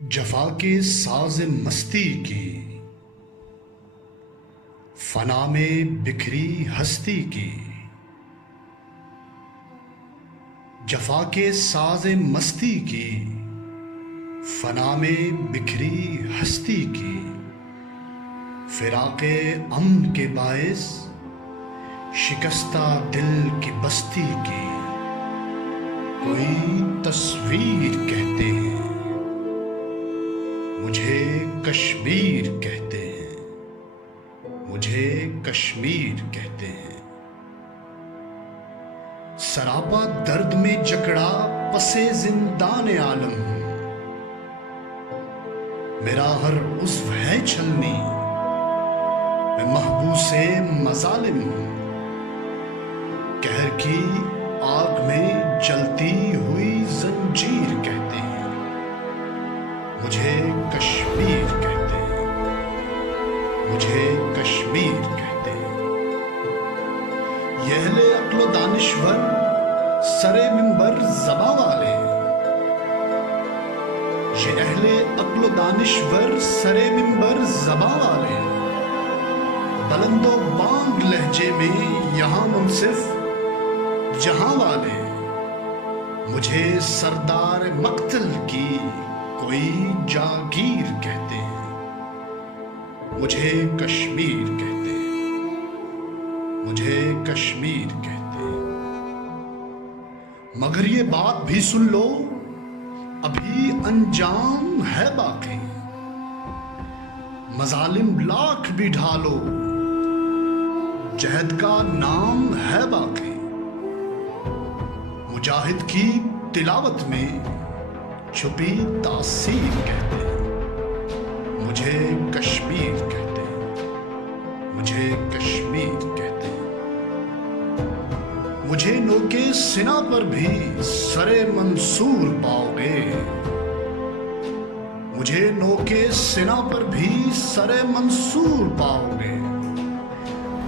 جفا کے ساز مستی کی، فنا میں بکھری ہستی کی۔ جفا کے ساز مستی کی، فنا میں بکھری ہستی کی۔ فراق امن کے باعث شکستہ دل کی بستی کی۔ کوئی تصویر کہتے ہیں، مجھے کشمیر کہتے ہیں، مجھے کشمیر کہتے ہیں۔ سراپا درد میں جکڑا پسے زندان عالم، میرا ہر عضو ہے چھلنی، میں محبوس مظالم۔ قہر کی آگ میں جلتی ہوئی زنجیر کہتے ہیں، مجھے کشمیر کہتے ہیں، مجھے کشمیر کہتے ہیں۔ یہ اہل عقل و دانشور سرے منبر زباں والے، یہ اہل عقل و دانشور سرے منبر زباں والے۔ بلند و بانگ لہجے میں یہاں منصف جہاں والے، مجھے سردار مقتل کی کوئی جاگیر کہتے ہیں، مجھے کشمیر کہتے ہیں، مجھے کشمیر کہتے ہیں۔ مگر یہ بات بھی سن لو، ابھی انجام ہے باقی، مظالم لاکھ بھی ڈھالو، جہد کا نام ہے باقی۔ مجاہد کی تلاوت میں چھپی تاثیر کہتے ہیں، مجھے کشمیر کہتے ہیں، مجھے کشمیر کہتے ہیں۔ مجھے نوکے سنا پر بھی سرے منصور پاؤ گے، مجھے نوکے سنا پر بھی سرے منصور پاؤ گے۔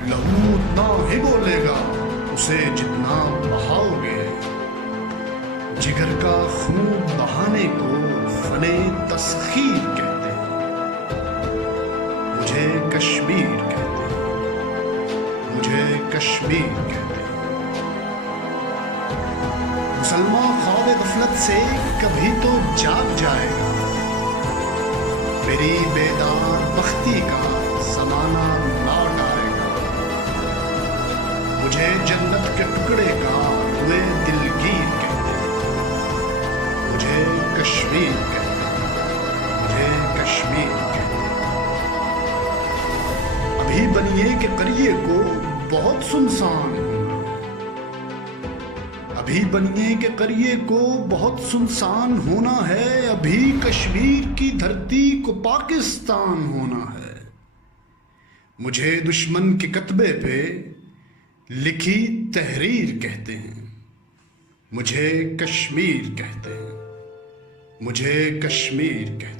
لہو اتنا ہی بولے گا اسے جتنا بہاؤ گے، جگر کا خون بہانے کو فنے تسخیر کہتے ہیں، مجھے کشمیر کہتے ہیں، مجھے کشمیر کہتے ہیں۔ مسلمان خواب غفلت سے کبھی تو جاگ جائے گا، میری بیدار بختی کا زمانہ لوٹ آئے گا۔ مجھے جنت کے ٹکڑے کا ہوئے دلگیر کہتے ہیں، مجھے کشمیر کہتے ہیں، مجھے کشمیر کہتے ہیں۔ ابھی بنیے کہ قریے کو بہت سنسان ہونا ہے، ابھی بنیے کہ قریے کو بہت سنسان ہونا ہے، ابھی کشمیر کی دھرتی کو پاکستان ہونا ہے۔ مجھے دشمن کے کتبے پہ لکھی تحریر کہتے ہیں، مجھے کشمیر کہتے ہیں، مجھے کشمیر کہتے ہیں۔